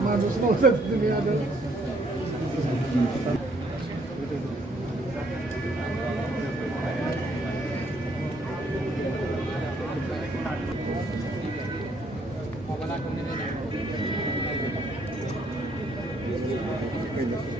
माणूस नव्हता तुम्ही आता तुम्ही म्हणा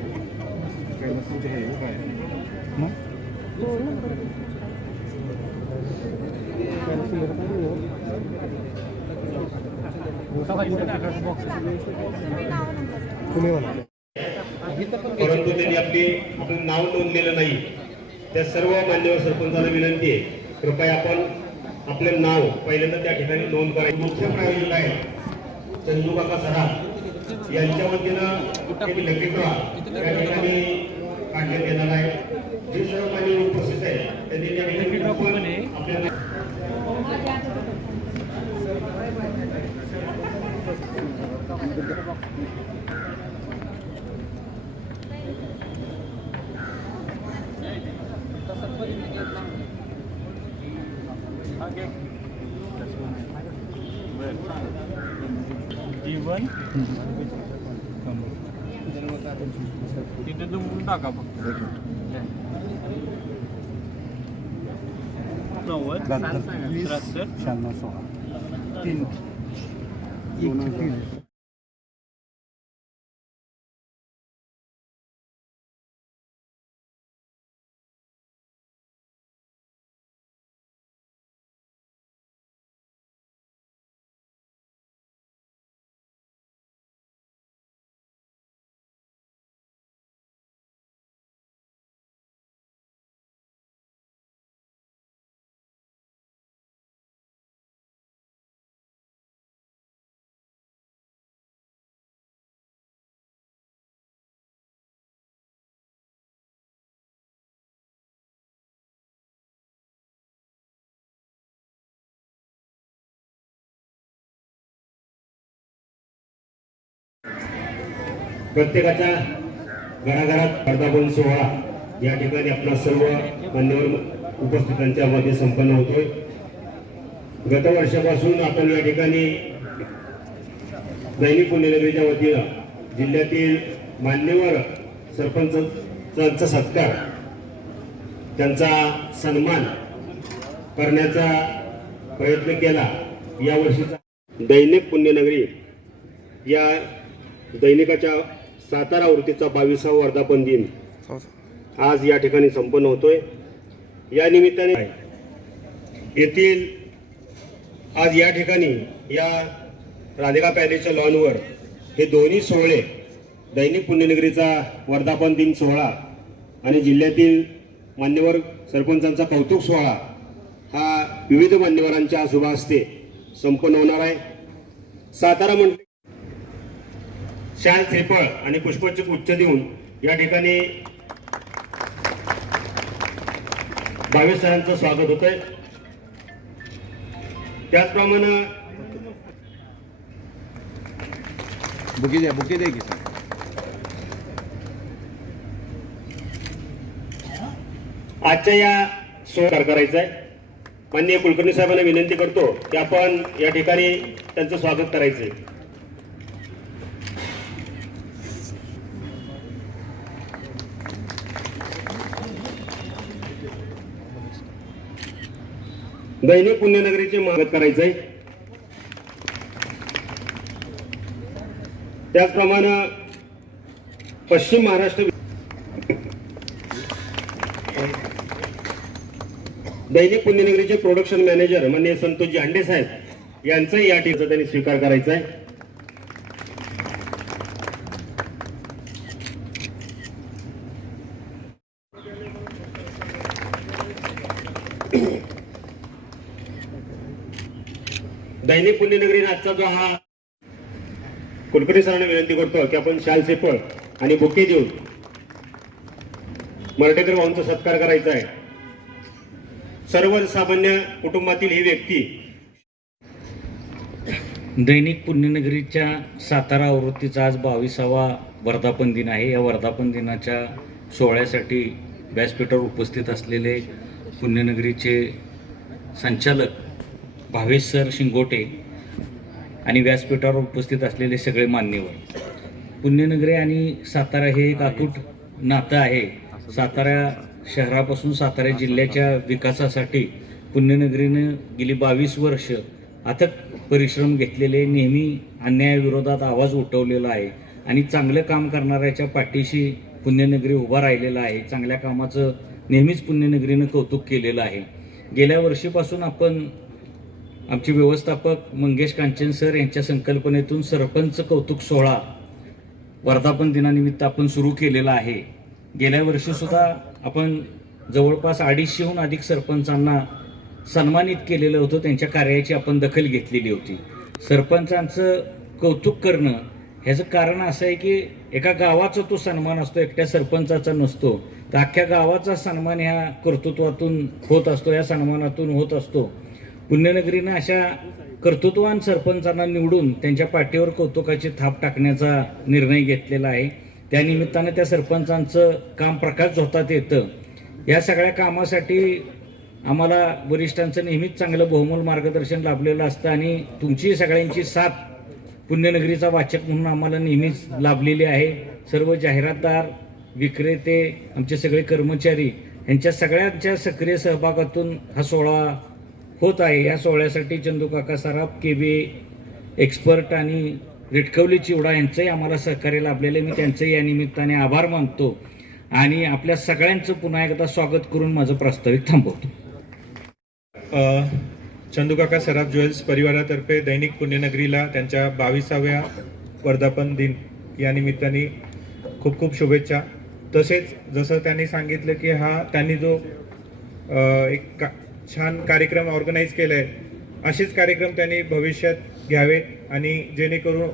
परंतु त्यांनी आपली आपलं नाव नोंदलेलं नाही. त्या सर्व मान्यवर सरपंचाला विनंती आहे कृपया आपण आपलं नाव पहिल्यांदा त्या ठिकाणी नोंद करायची. मुख्य प्रायोजक आहे? चंदू काका सराफ. यांच्या वतीनं एक लकीकरा त्या ठिकाणी काढण्यात येणार आहे जे सर्व मान्यवर उपस्थित आहे त्यांनी त्या ठिकाणी आपण आपल्या जीवन तिथे तुम्ही टाका फक्त. नव्वद त्र्याहत्तर. शहाण्णव सोळा. तीन. एक तीन. प्रत्येकाच्या घराघरात वर्धापन सोहळा. या ठिकाणी आपला सर्व मान्यवर उपस्थितांच्या मध्ये संपन्न होतोय. गतवर्षापासून आपण या ठिकाणी दैनिक पुण्यनगरीच्या वतीनं जिल्ह्यातील मान्यवर सरपंचांचा सत्कार त्यांचा सन्मान करण्याचा प्रयत्न केला. यावर्षीचा दैनिक पुण्यनगरी या दैनिकाच्या सातारा वृत्तीचा बावीसावा वर्धापन दिन आज या ठिकाणी संपन्न होतोय. या निमित्ताने येथील आज या ठिकाणी या राधिका पॅलेसच्या लॉनवर हे दोन्ही सोहळे दैनिक पुण्यनगरीचा वर्धापन दिन सोहळा आणि जिल्ह्यातील मान्यवर सरपंचांचा कौतुक सोहळा हा विविध मान्यवरांच्या शुभ हस्ते संपन्न होणार आहे. सातारा म्हटले शाल श्रीफळ आणि पुष्पचे गुच्छ देऊन या ठिकाणी बावीस सरांचं स्वागत होत आहे त्याचप्रमाणे बुके द्या बुके द्या की सर. आजच्या या सोहळा करायचा आहे माननीय कुलकर्णी साहेबांना विनंती करतो की आपण या ठिकाणी त्यांचं स्वागत करायचं आहे दैनिक पुण्यनगरीचे मागत करायचंय. त्याचप्रमाणे पश्चिम महाराष्ट्र दैनिक पुण्यनगरीचे प्रोडक्शन मॅनेजर म्हणजे संतोषजी अंडे साहेब यांचाही या ठिकाणी त्यांनी स्वीकार करायचा आहे दैनिक पुण्यनगरी आजचा जो हा कुलकर्णी सरांना विनंती करतो की आपण शाल सेफळ आणि बुके देऊन मराठेकर भाऊंचा सत्कार करायचा आहे. सर्वसामान्य कुटुंबातील ही व्यक्ती दैनिक पुण्यनगरीच्या सातारा आवृत्तीचा आज बावीसावा वर्धापन दिन आहे. या वर्धापन दिनाच्या सोहळ्यासाठी व्यासपीठावर उपस्थित असलेले पुण्यनगरीचे संचालक भावेश सर शिंगोटे आणि व्यासपीठावर उपस्थित असलेले सगळे मान्यवर. पुण्यनगरी आणि सातारा हे एक अतूट नातं आहे. सातारा शहरापासून सातारा जिल्ह्याच्या विकासासाठी पुण्यनगरीनं गेली बावीस वर्ष अथक परिश्रम घेतलेले नेहमी अन्यायाविरोधात आवाज उठवलेला आहे आणि चांगलं काम करणाऱ्याच्या पाठीशी पुण्यनगरी उभा राहिलेला आहे. चांगल्या कामाचं नेहमीच पुण्यनगरीनं कौतुक केलेलं आहे. गेल्या वर्षीपासून आपण आमचे व्यवस्थापक मंगेश कांचन सर यांच्या संकल्पनेतून सरपंच कौतुक सोहळा वर्धापन दिनानिमित्त आपण सुरू केलेला आहे. गेल्या वर्षीसुद्धा आपण जवळपास अडीचशेहून अधिक सरपंचांना सन्मानित केलेलं होतं. त्यांच्या कार्याची आपण दखल घेतलेली होती. सरपंचांचं कौतुक करणं ह्याचं कारण असं आहे की एका गावाचा तो सन्मान असतो एकट्या सरपंचाचा नसतो. तर अख्ख्या गावाचा सन्मान ह्या कर्तृत्वातून होत असतो या सन्मानातून होत असतो. पुण्यनगरीनं अशा कर्तृत्वान सरपंचांना निवडून त्यांच्या पाठीवर कौतुकाची थाप टाकण्याचा निर्णय घेतलेला आहे. त्यानिमित्तानं त्या सरपंचांचं काम प्रकाश झोतात येतं. या सगळ्या कामासाठी आम्हाला वरिष्ठांचं नेहमीच चांगलं बहुमोल मार्गदर्शन लाभलेलं असतं आणि तुमची सगळ्यांची साथ पुण्यनगरीचा वाचक म्हणून आम्हाला नेहमीच लाभलेली आहे. सर्व जाहिरातदार विक्रेते आमचे सगळे कर्मचारी यांच्या सगळ्यांच्या सक्रिय सहभागातून हा सोहळा होत आहे. या सोहळ्यासाठी चंदूकाका सराफ के बी एक्सपर्ट आणि रिटकवली चिवडा यांचंही आम्हाला सहकार्य लाभलेलं आहे. मी त्यांचंही या निमित्ताने आभार मानतो. आणि आपल्या सगळ्यांचं पुन्हा एकदा स्वागत करून माझं प्रास्ताविक थांबवतो. चंदूकाका सराफ ज्वेल्स परिवारातर्फे दैनिक पुण्यनगरीला त्यांच्या बावीसाव्या वर्धापन दिन या निमित्ताने खूप खूप शुभेच्छा. तसेच जसं त्यांनी सांगितलं की हा त्यांनी जो एक का छान कार्यक्रम ऑर्गनाईज केला आहे असेच कार्यक्रम त्यांनी भविष्यात घ्यावे आणि जेणेकरून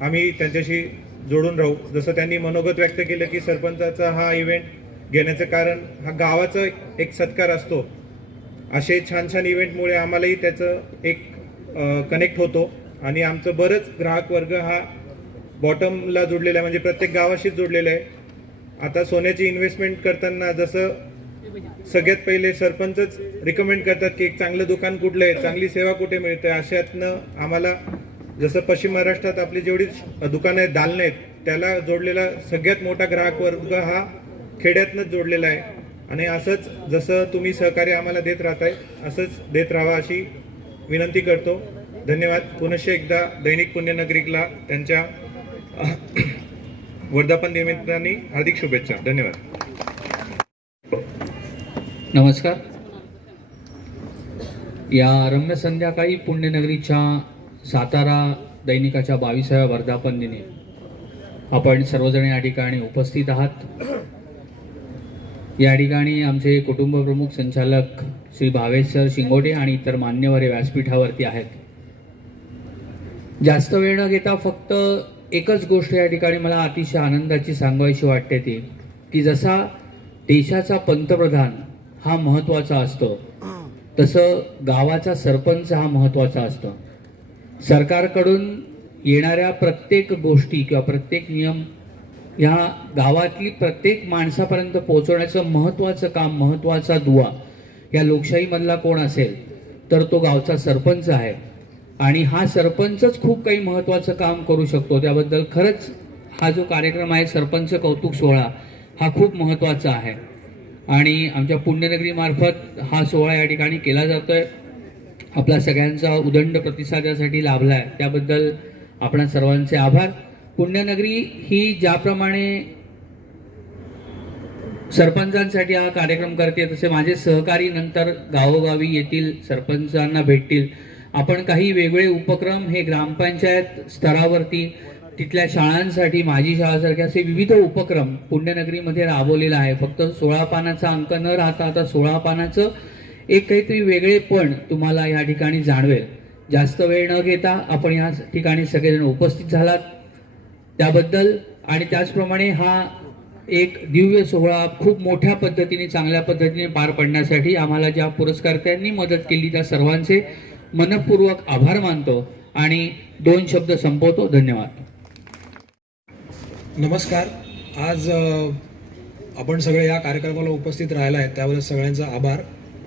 आम्ही त्यांच्याशी जोडून राहू. जसं त्यांनी मनोगत व्यक्त केलं की सरपंचाचा हा इव्हेंट घेण्याचं कारण हा गावाचा एक सत्कार असतो. असे छान छान इव्हेंटमुळे आम्हालाही त्याचं एक कनेक्ट होतो आणि आमचं बरंच ग्राहक वर्ग हा बॉटमला जोडलेला आहे. म्हणजे प्रत्येक गावाशीच जोडलेला आहे. आता सोन्याची इन्व्हेस्टमेंट करताना जसं सगळ्यात पहिले सरपंचच रिकमेंड करतात की एक चांगलं दुकान कुठलं आहे चांगली सेवा कुठे मिळते अशातनं आम्हाला जसं पश्चिम महाराष्ट्रात आपली जेवढी दुकानं आहेत दालनं आहेत त्याला जोडलेला सगळ्यात मोठा ग्राहक वर्ग हा खेड्यातनंच जोडलेला आहे. आणि असंच जसं तुम्ही सहकार्य आम्हाला देत राहताय असंच देत राहा अशी विनंती करतो. धन्यवाद. पुनश्च एकदा दैनिक पुण्यनगरीला त्यांच्या वर्धापन निमित्ताने हार्दिक शुभेच्छा. धन्यवाद. नमस्कार. या रम्य संध्याकाळी पुण्यनगरीच्या सातारा दैनिकाच्या बावीसाव्या वर्धापन दिनी आपण सर्वजण या ठिकाणी उपस्थित आहात. या ठिकाणी आमचे कुटुंब प्रमुख संचालक श्री भावेश सर शिंगोटे आणि इतर मान्यवर व्यासपीठावरती आहेत. जास्त वेळ न घेता फक्त एकच गोष्ट या ठिकाणी मला अतिशय आनंदाची सांगायची वाटते ती की जसा देशाचा पंतप्रधान हा महत्त्वाचा असतो तसं गावाचा सरपंच हा महत्त्वाचा असतो. सरकारकडून येणाऱ्या प्रत्येक गोष्टी किंवा प्रत्येक नियम ह्या गावातली प्रत्येक माणसापर्यंत पोहोचवण्याचं महत्त्वाचं काम महत्त्वाचा दुवा या लोकशाहीमधला कोण असेल तर तो गावचा सरपंच आहे. आणि हा सरपंचच खूप काही महत्त्वाचं काम करू शकतो. त्याबद्दल खरंच हा जो कार्यक्रम आहे सरपंच कौतुक सोहळा हा खूप महत्त्वाचा आहे. आणि आमच्या पुण्यनगरीमार्फत हा सोहळा या ठिकाणी केला जातो आहे आपला सगळ्यांचा उदंड प्रतिसादासाठी लाभला आहे त्याबद्दल आपणा सर्वांचे आभार. पुण्यनगरी ही ज्याप्रमाणे सरपंचांसाठी हा कार्यक्रम करते तसे माझे सहकारी नंतर गावोगावी येतील सरपंचांना भेटतील. आपण काही वेगळे उपक्रम हे ग्रामपंचायत स्तरावरती तिथल्या शाळांसाठी माझी शाळासारखे असे विविध उपक्रम पुण्यनगरीमध्ये राबवलेला आहे. फक्त सोळा पानाचा अंक न राहता आता सोळा पानाचं एक काहीतरी वेगळेपण तुम्हाला या ठिकाणी जाणवेल. जास्त वेळ न घेता आपण या ठिकाणी सगळेजण उपस्थित झालात. त्याबद्दल आणि त्याचप्रमाणे हा एक दिव्य सोहळा खूप मोठ्या पद्धतीने चांगल्या पद्धतीने पार पडण्यासाठी आम्हाला ज्या पुरस्कर्त्यांनी मदत केली त्या सर्वांचे मनपूर्वक आभार मानतो आणि दोन शब्द संपवतो. धन्यवाद. नमस्कार. आज आपण सगळे या कार्यक्रमाला उपस्थित राहिला आहे त्याबद्दल सगळ्यांचा आभार.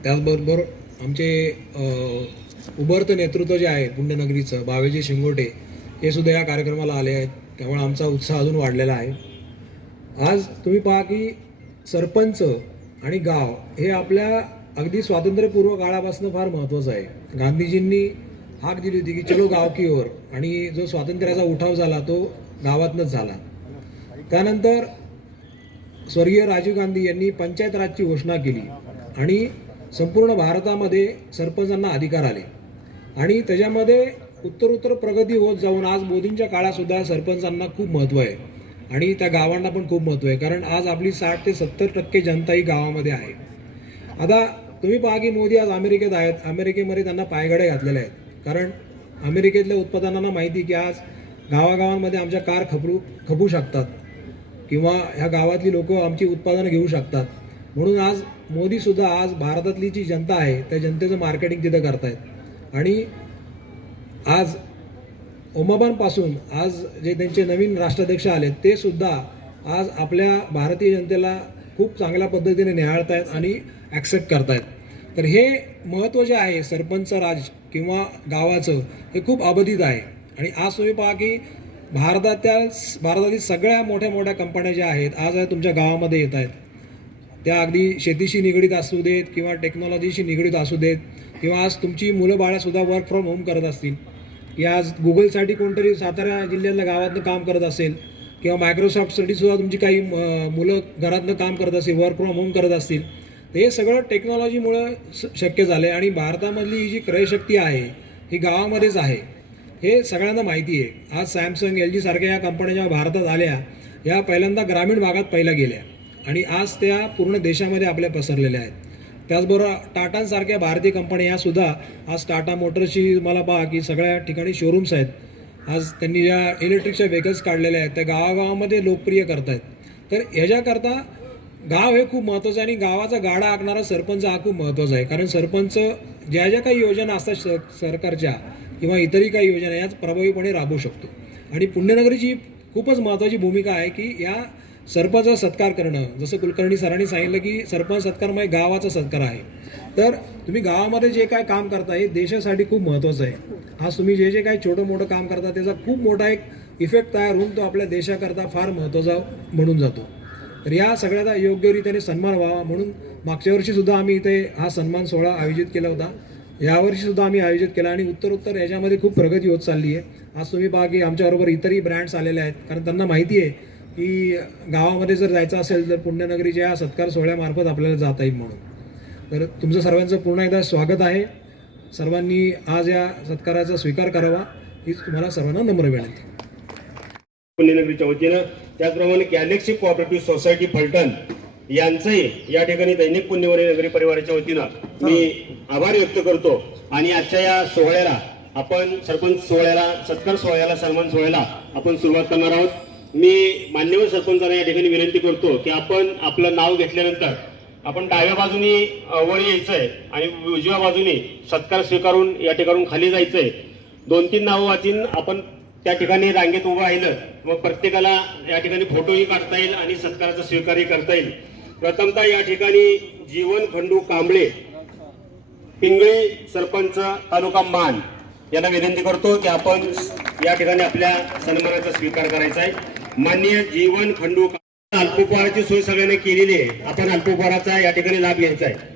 त्याचबरोबर आमचे उभरतं नेतृत्व जे आहे पुण्यनगरीचं बावेजी शिंगोटे हे सुद्धा या कार्यक्रमाला आले आहेत. त्यामुळे आमचा उत्साह अजून वाढलेला आहे. आज तुम्ही पहा की सरपंच आणि गाव हे आपल्या अगदी स्वातंत्र्यपूर्व काळापासून फार महत्त्वाचं आहे. गांधीजींनी हाक दिली होती की चलो गाव की ओर. आणि जो स्वातंत्र्याचा उठाव झाला तो गावातनंच झाला. त्यानंतर स्वर्गीय राजीव गांधी यांनी पंचायत राजची घोषणा केली आणि संपूर्ण भारतामध्ये सरपंचांना अधिकार आले. आणि त्याच्यामध्ये उत्तरोत्तर प्रगती होत जाऊन आज मोदींच्या काळातसुद्धा सरपंचांना खूप महत्त्व आहे. आणि त्या गावांना पण खूप महत्त्व आहे. कारण आज आपली साठ ते सत्तर टक्के जनता ही गावामध्ये आहे. आता तुम्ही पहा की मोदी आज अमेरिकेत आहेत. अमेरिकेमध्ये त्यांना पायघडे घातलेले आहेत. कारण अमेरिकेतल्या उत्पादनांना माहिती की आज गावागावांमध्ये आमच्या कार खपरू खपू शकतात. किंवा ह्या गावातली लोक आमची उत्पादनं घेऊ शकतात. म्हणून आज मोदीसुद्धा आज भारतातली जी जनता आहे त्या जनतेचं मार्केटिंग तिथं करतायत. आणि आज ओमाबांपासून आज जे त्यांचे नवीन राष्ट्राध्यक्ष आले ते सुद्धा आज आपल्या भारतीय जनतेला खूप चांगल्या पद्धतीने निहाळतायत आहेत आणि ॲक्सेप्ट करतायत. तर हे महत्त्व जे आहे सरपंच राज किंवा गावाचं हे खूप अबाधित आहे. आणि आज तुम्ही पहा की भारताच्या भारतातील सगळ्या मोठ्या मोठ्या कंपन्या ज्या आहेत आज तुमच्या गावामध्ये येत आहेत. त्या अगदी शेतीशी निगडीत असू देत किंवा टेक्नॉलॉजीशी निगडीत असू देत किंवा आज तुमची मुलं बाळासुद्धा वर्क फ्रॉम होम करत असतील. की आज गुगलसाठी कोणतरी सातारा जिल्ह्यातल्या गावातनं काम करत असेल किंवा मायक्रोसॉफ्टसाठी सुद्धा तुमची काही मुलं घरातनं काम करत असतील वर्क फ्रॉम होम करत असतील. तर हे सगळं टेक्नॉलॉजीमुळं श- शक्य झालं आहे आणि भारतामधली ही जी क्रयशक्ती आहे ही गावामध्येच आहे. हे सगळ्यांना माहिती आहे. आज सॅमसंग एल जी सारख्या या कंपन्या जेव्हा भारतात आल्या या पहिल्यांदा ग्रामीण भागात पहिल्या गेल्या. आणि आज त्या पूर्ण देशामध्ये आपल्या पसरलेल्या आहेत. त्याचबरोबर टाटांसारख्या भारतीय कंपन्या या सुद्धा आज टाटा मोटर्सची मला पहा की सगळ्या ठिकाणी शोरूम्स आहेत. आज त्यांनी ज्या इलेक्ट्रिकच्या व्हेकल्स काढलेल्या आहेत त्या गावागावामध्ये लोकप्रिय करत आहेत तर ह्याच्याकरता गाव हे खूप महत्त्वाचं आहे आणि गावाचा गाडा आखणारा सरपंच हा खूप महत्त्वाचा आहे. कारण सरपंच ज्या ज्या काही योजना असतात स सरकारच्या किंवा इतरही काही योजना याच प्रभावीपणे राबवू शकतो. आणि पुण्यनगरीची खूपच महत्त्वाची भूमिका आहे की या सरपंचा सत्कार करणं. जसं कुलकर्णी सरांनी सांगितलं की सरपंच सत्कार म्हणजे गावाचा सत्कार आहे. तर तुम्ही गावामध्ये जे काय काम करता हे देशासाठी खूप महत्त्वाचं आहे. आज तुम्ही जे जे काही छोटं मोठं काम करता त्याचा खूप मोठा एक इफेक्ट तयार होऊन तो आपल्या देशाकरता फार महत्त्वाचा म्हणून जातो. तर या सगळ्याचा योग्यरित्याने सन्मान व्हावा म्हणून मागच्या वर्षीसुद्धा आम्ही इथे हा सन्मान सोहळा आयोजित केला होता. यावर्षीसुद्धा आम्ही आयोजित केला आणि उत्तर उत्तर याच्यामध्ये खूप प्रगती होत चालली आहे. आज तुम्ही पहा की आमच्याबरोबर इतरही ब्रँड्स आलेले आहेत. कारण त्यांना माहिती आहे की गावामध्ये जर जायचं असेल तर पुण्यनगरीच्या या सत्कार सोहळ्यामार्फत आपल्याला जाता येईल म्हणून. तर तुमचं सर्वांचं पुन्हा एकदा स्वागत आहे. सर्वांनी आज या सत्काराचा स्वीकार करावा. हीच तुम्हाला सर्वांना नम्र विनंती. पुण्यनगरीच्या वतीनं त्याचप्रमाणे गॅलेक्सी कोऑपरेटिव्ह सोसायटी फलटण यांचंही या ठिकाणी दैनिक पुण्यवरी नगरी परिवाराच्या वतीनं मी आभार व्यक्त करतो. आणि आजच्या या सोहळ्याला आपण सरपंच सोहळ्याला सत्कार सोहळ्याला सन्मान सोहळ्याला आपण सुरुवात करणार आहोत. मी मान्यवर सरपंचांना या ठिकाणी विनंती करतो की आपण आपलं नाव घेतल्यानंतर आपण डाव्या बाजूने वर यायचंय आणि उजव्या बाजूने सत्कार स्वीकारून या ठिकाणून खाली जायचंय. दोन तीन नावं वाचून आपण त्या ठिकाणी रांगेत उभं राहिलं मग प्रत्येकाला या ठिकाणी फोटोही काढता येईल आणि सत्काराचा स्वीकारही करता येईल. प्रथमतः या ठिकाणी जीवन खंडू कांबळे पिंगळी सरपंच तालुका मान यांना विनंती करतो की आपण या ठिकाणी आपल्या सन्मानाचा स्वीकार करायचा आहे. माननीय जीवन खंडू अल्पोपहाराची सोय सगळ्यांनी केलेली आहे. आपण अल्पोपहाराचा या ठिकाणी लाभ घ्यायचा आहे.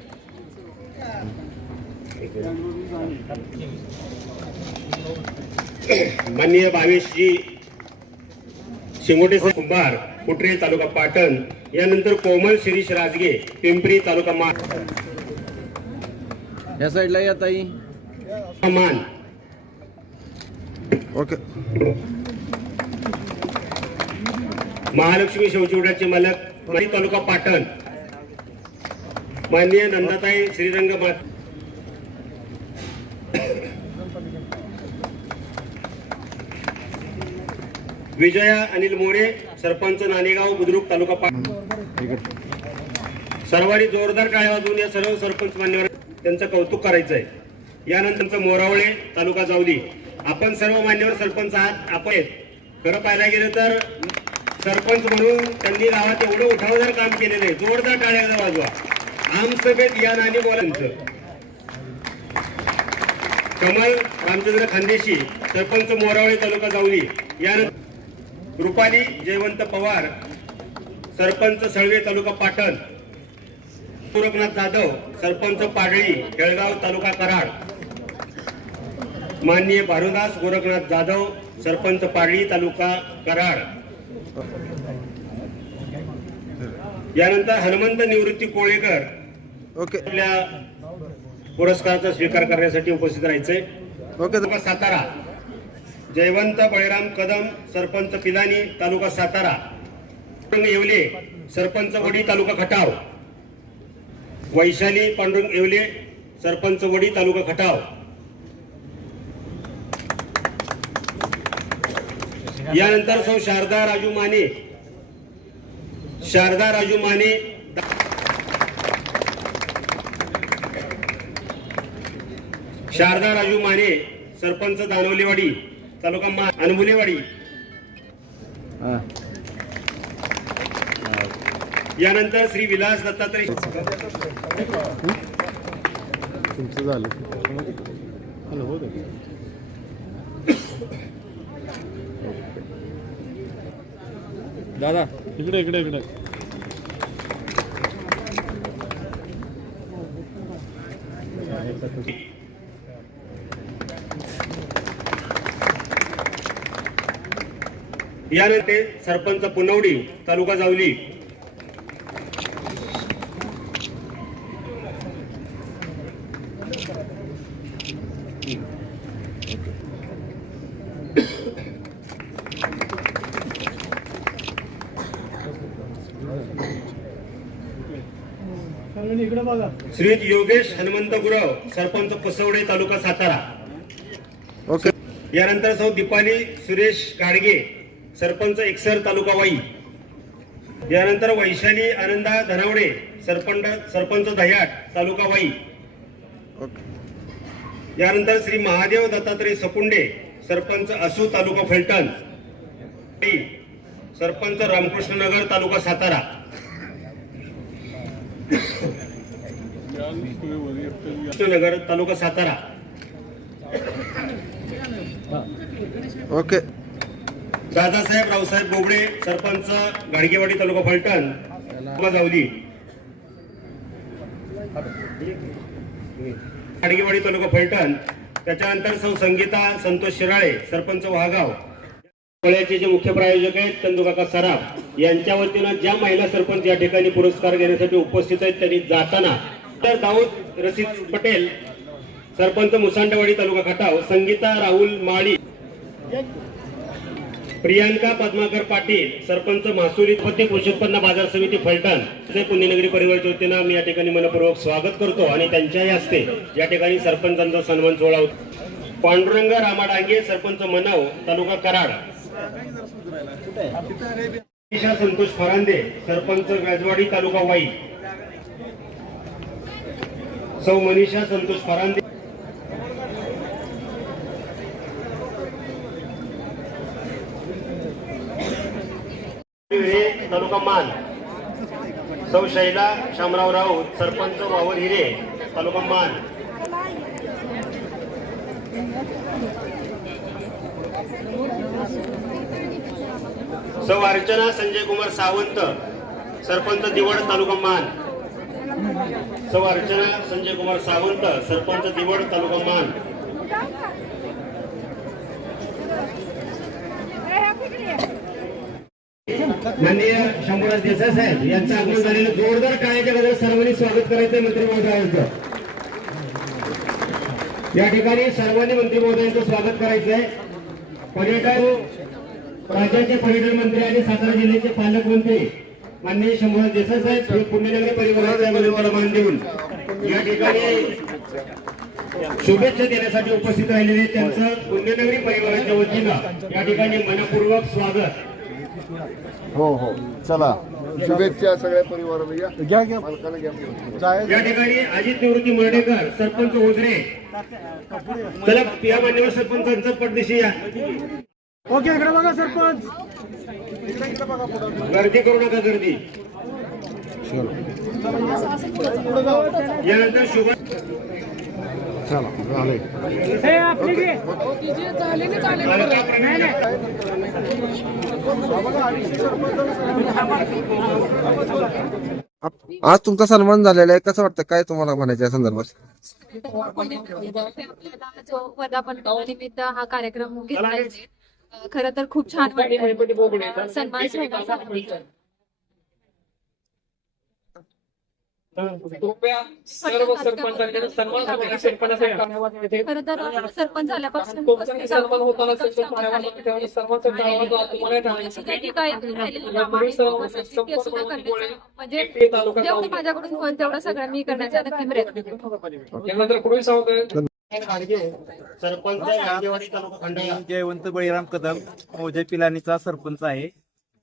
माननीय भावेशजी शिंगोटे कुंभार कुटरे तालुका पाटण यानंतर कोमल शिरीष राजगे पिंपरी तालुका मा या साईडला या ताई. मान. ओके. महालक्ष्मी शौचिवड्याचे मालक मारी तालुका पाटण. माननीय नंदाताई श्रीरंग मात विजया अनिल मोरे सरपंच नाणेगाव बुद्रुक तालुका सर्वांनी जोरदार टाळ्या वाजवून या सर्व सरपंच मान्यवर त्यांचं कौतुक करायचं आहे यानंतरचं मोरावळे तालुका जावली आपण सर्व मान्यवर सरपंच आहात आपण आहेत. खरं पाहायला गेलं तर सरपंच म्हणून त्यांनी गावात एवढं उठावदार काम केलेलं आहे. जोरदार टाळ्या वाजवा. आमसभेत या नाणी बोलांचं कमल रामचंद्र खानदेशी सरपंच मोरावळे तालुका जावली यानंतर रुपाली जयवंत पवार सरपंच सळवे तालुका पाटण गोरखनाथ जाधव सरपंच पाडळी बेळगाव तालुका कराड. माननीय भानुदास गोरखनाथ जाधव सरपंच पाडळी तालुका कराड. यानंतर हनुमंत निवृत्ती कोळेकर. ओके. आपल्या पुरस्काराचा स्वीकार करण्यासाठी उपस्थित राहायचंय. ओके. सातारा. जयवंत बळीराम कदम सरपंच पिलानी तालुका सातारा. पांडुरंग येवले सरपंच वडी तालुका खटाव. वैशाली पांडुरंग येवले सरपंच वडी तालुका खटाव. यानंतर सौ शारदा राजू माने. शारदा राजू माने. शारदा राजू माने सरपंच दानवलेवाडी. तालुका मा अनबुलेवाडी हां. यानंतर श्री विलास दत्तात्रय. तुमचं झालं. हॅलो हो दादा. इकडे इकडे इकडे. यानंतर सरपंच पुनवडी तालुका जावली. श्री योगेश हनुमंत गुरव सरपंच कसवडे तालुका सातारा. ओके यानंतर सौ दीपाली सुरेश गाडगे सरपंच एकसर तालुका वाई. यानंतर वैशाली आनंदा धनावडे सरपंच सरपंच दह्याट तालुका वाई. ओके. यानंतर श्री महादेव दत्तात्रय सपुंडे सरपंच असू तालुका फलटण. सरपंच रामकृष्ण नगर तालुका सातारा. नगर तालुका सातारा. ओके. दादासाहेब रावसाहेब बोबडे सरपंच गाडगेवाडी तालुका फलटण जावली. गाडगेवाडी तालुका फलटण त्याच्यानंतर सौ संगीता संतोष शिराळे सरपंच वहागाव. फळ्याचे जे मुख्य प्रायोजक आहेत चंदुकाका सराफ यांच्या वतीनं ज्या महिला सरपंच या ठिकाणी पुरस्कार घेण्यासाठी उपस्थित आहेत त्यांनी जाताना तर दाऊद रशीद पटेल सरपंच मुसांडवाडी तालुका खटाव संगीता राहुल माळी. प्रियांका पद्माकर पाटील सरपंच मासुरी प्रत्येक कृषी उत्पन्न बाजार समिती फलटण जे पुण्यनगरी परिवाराच्या वतीनं मी या ठिकाणी मनपूर्वक स्वागत करतो आणि त्यांच्याही हस्ते या ठिकाणी सरपंचांचा सन्मान सोहळा होतो. पांडुरंग रामा डांगे सरपंच मनाव तालुका कराड. मनीषा संतोष फरांदे सरपंच व्याजवाडी तालुका वाई. सौ मनीषा संतोष फरांदे. तालुका मान. सौ शैला शामराव राऊत सरपंच वावर हिरे तालुका मान. सौ अर्चना संजय कुमार सावंत सरपंच दिवड तालुका मान. सौ अर्चना संजय कुमार सावंत सरपंच दिवड तालुका मान. माननीय शंभूराज देसाई साहेब यांचं आगमन झालेलं जोरदार टाळ्याच्या गजरात सर्वांनी स्वागत करायचं मंत्री महोदयांचं. या ठिकाणी सर्वांनी मंत्री महोदयांचं स्वागत करायचंय. पर्यटन राज्याचे पर्यटन मंत्री आणि सातारा जिल्ह्याचे पालकमंत्री माननीय शंभूराज देसाई साहेब हे पुण्यनगरी परिवाराच्या मान देऊन या ठिकाणी शुभेच्छा देण्यासाठी उपस्थित राहिलेले त्यांचं पुण्यनगरी परिवाराच्या वतीनं या ठिकाणी मनपूर्वक स्वागत. हो हो. चला. शुभेच्छा सगळ्या परिवाराला. घ्या घ्या. मालकाला घ्या. या ठिकाणी अजित निवृत्ती मर्डेकर सरपंच ओझरे. चला या मान्यवर सरपंचांचं पटदिशी या. ओके इकडे बघा सरपंच. गर्दी करू नका गर्दी. यानंतर शुभ चला झाले. आज तुमचा सन्मान झालेला आहे. कसं वाटतं? काय तुम्हाला म्हणायचं या संदर्भात? हा कार्यक्रम खर तर खूप छान वाटतं सन्मान सोहळा झाला. कृपया सर्व सरपंचांकडे सन्मान सरपंच झाल्यापासून होताना म्हणजे माझ्याकडून तेवढं करण्याचा नक्की प्रयत्न पुढील सरपंच जयवंत बळीराम कदम मौजे पिलानीचा सरपंच आहे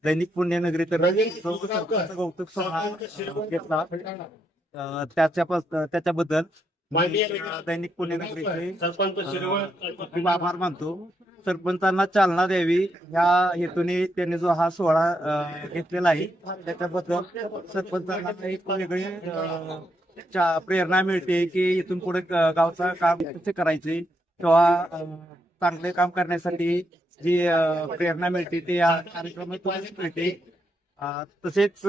दैनिक पुण्यनगरी तर सरपंच कौतुक सोहळा घेतला त्याच्याबद्दल दैनिक अं, खूप आभार मानतो. सरपंचांना चालना द्यावी ह्या हेतूने त्यांनी जो हा सोहळा घेतलेला आहे. त्याच्याबद्दल सरपंचांना एक वेगळी प्रेरणा मिळते की इथून पुढे गावचं काम कसे करायचे किंवा चांगले काम करण्यासाठी जी प्रेरणा मिळते ते या कार्यक्रमातूनच मिळते. तसेच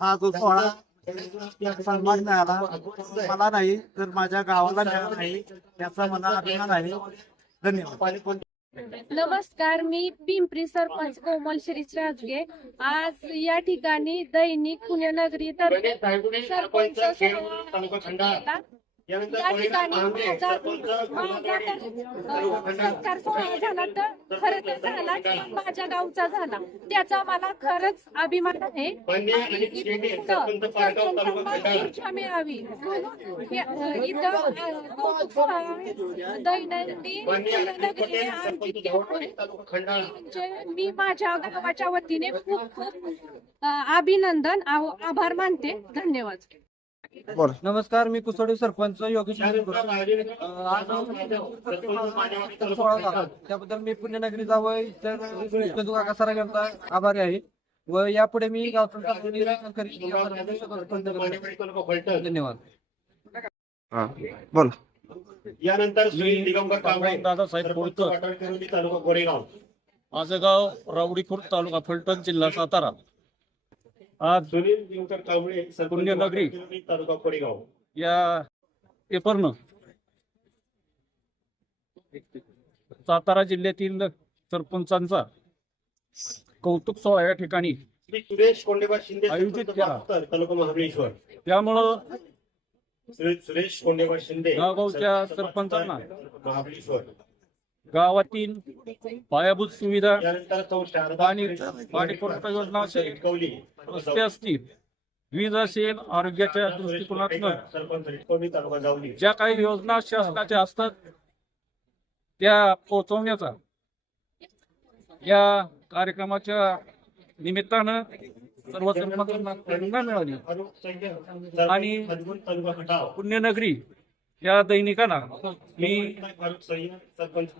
हा जो सोहळा सन्मान मिळाला. मला नाही तर माझ्या गावाला मिळाला नाही याचा मला अभिमान आहे. धन्यवाद. नमस्कार मी पिंपरी सरपंच कोमल श्रीच राजगे. आज या ठिकाणी दैनिक पुण्यनगरी तर सरपंच या ठिकाणी सोहळा झाला तर खरं तर झाला माझ्या गावचा झाला. त्याचा मला खरंच अभिमान आहे. मिळावी. हे, खंडाळा. म्हणजे मी माझ्या गावाच्या वतीने खूप खूप अभिनंदन आभार मानते. धन्यवाद. बोला. नमस्कार मी कुसोडी सरपंच योगेश अं, आज सोहळा खंडाळा. झाला त्याबद्दल मी पुण्यनगरी जावं इतर काका सरांचा आभारी आहे. व यापुढे मी गावचा करीन. धन्यवाद. हा बोला. यानंतर श्री दिगंबर कांबळे दादासाहेब सरपंच कोळकर तालुका गोरेगाव माझं गाव रावडी खुर्द तालुका फलटण जिल्हा सातारा. आज सुनील दिनकर कांबळे पुण्यनगरी. तालुका कोरेगाव या पेपरनं सातारा जिल्ह्यातील सरपंचांचा कौतुक सोहळा या ठिकाणी श्री सुरेश कोंडेबा शिंदे आयोजित केला. तालुका महाबळेश्वर त्यामुळं श्री सुरेश कोंडेबा शिंदे गावगावच्या सरपंच सरपंचांना महाबळेश्वर गावातील पायाभूत सुविधा पाणी पाणी पुरवठा योजना असेल रस्ते असतील. वीज असेल आरोग्याच्या दृष्टिकोनातून ज्या काही योजना शासनाच्या असतात त्या पोहोचवण्याचा. या कार्यक्रमाच्या निमित्तानं सर्व धर्मांना मिळाली. आणि पुण्यनगरी या दैनिकाला मी सरपंच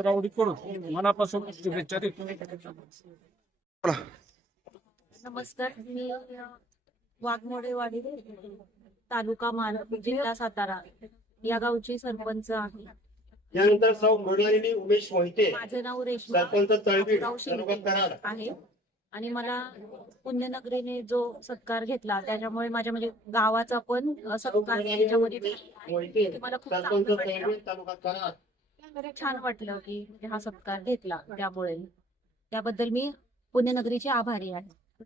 रावडी करून मनापासून शुभेच्छा देतो. नमस्कार मी वाघमोडेवाडी तालुका माल जिल्हा सातारा या गावची सरपंच आहे. यानंतर सौ मृणालिनी उमेश मोहिते माझे नाव रेश्मा आहे. आणि मला पुण्यनगरीने जो सत्कार घेतला त्याच्यामुळे माझ्या म्हणजे गावाचा पण सत्कार त्याच्यामध्ये मला खूप. छान वाटलं की हा सत्कार घेतला त्यामुळे. त्याबद्दल मी पुण्यनगरीचे आभारी आहे.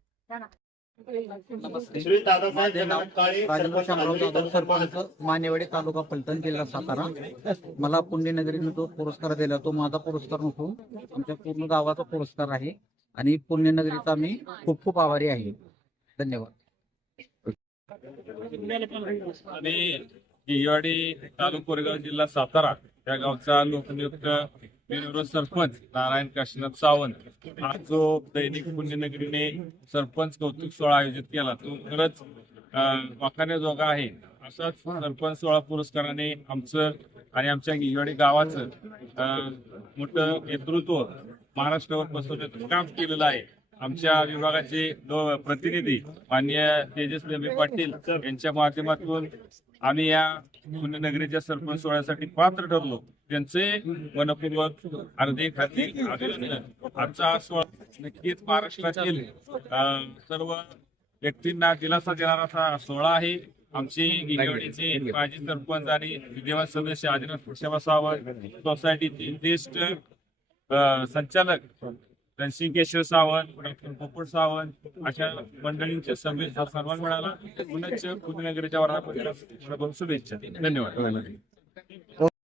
सरपंच मानेवाडी तालुका फलटण जिल्हा सातारा. मला पुण्यनगरीने जो पुरस्कार दिला तो माझा पुरस्कार नसून आमच्या पूर्ण गावाचा पुरस्कार आहे. आणि पुण्यनगरीचा मी खूप खूप आभारी आहे. धन्यवाद. आणि गियवाडी तालुका कोरेगाव जिल्हा सातारा या गावचा लोकनियुक्त बिनविरोध सरपंच नारायण काशीनाथ सावंत हा जो दैनिक पुण्यनगरीने सरपंच कौतुक सोहळा आयोजित केला तो खरंच वाखाण्याजोगा आहे. असाच सरपंच सोहळा पुरस्काराने आमचं आणि आमच्या गिवाडी गावाचं मोठं नेतृत्व महाराष्ट्रावर बसवण्याचं काम केलेलं आहे. आमच्या विभागाचे प्रतिनिधी माननीय तेजस लेंबे पाटील यांच्या माध्यमातून आम्ही या पुण्यनगरीच्या सरपंच सोहळ्यासाठी पात्र ठरलो. त्यांचे मनपूर्वक हार्दिक हार्दिक आमचा आजचा हा सोहळा नक्कीच महाराष्ट्रातील सर्व व्यक्तींना दिलासा देणारा असा सोहळा आहे. आमची गिरवाडीचे माजी सरपंच आणि विद्यमान सदस्य आदिनाथ सेवा सावंत सोसायटीचे ज्येष्ठ संचालक रणसिंगेश्वर सावंत डॉक्टर पोपट सावंत अशा मंडळींच्या सभेत हा सन्मान मिळाला. पुण्याच्या पुण्यनगरीच्या वर्धापनाला शुभेच्छा. धन्यवाद.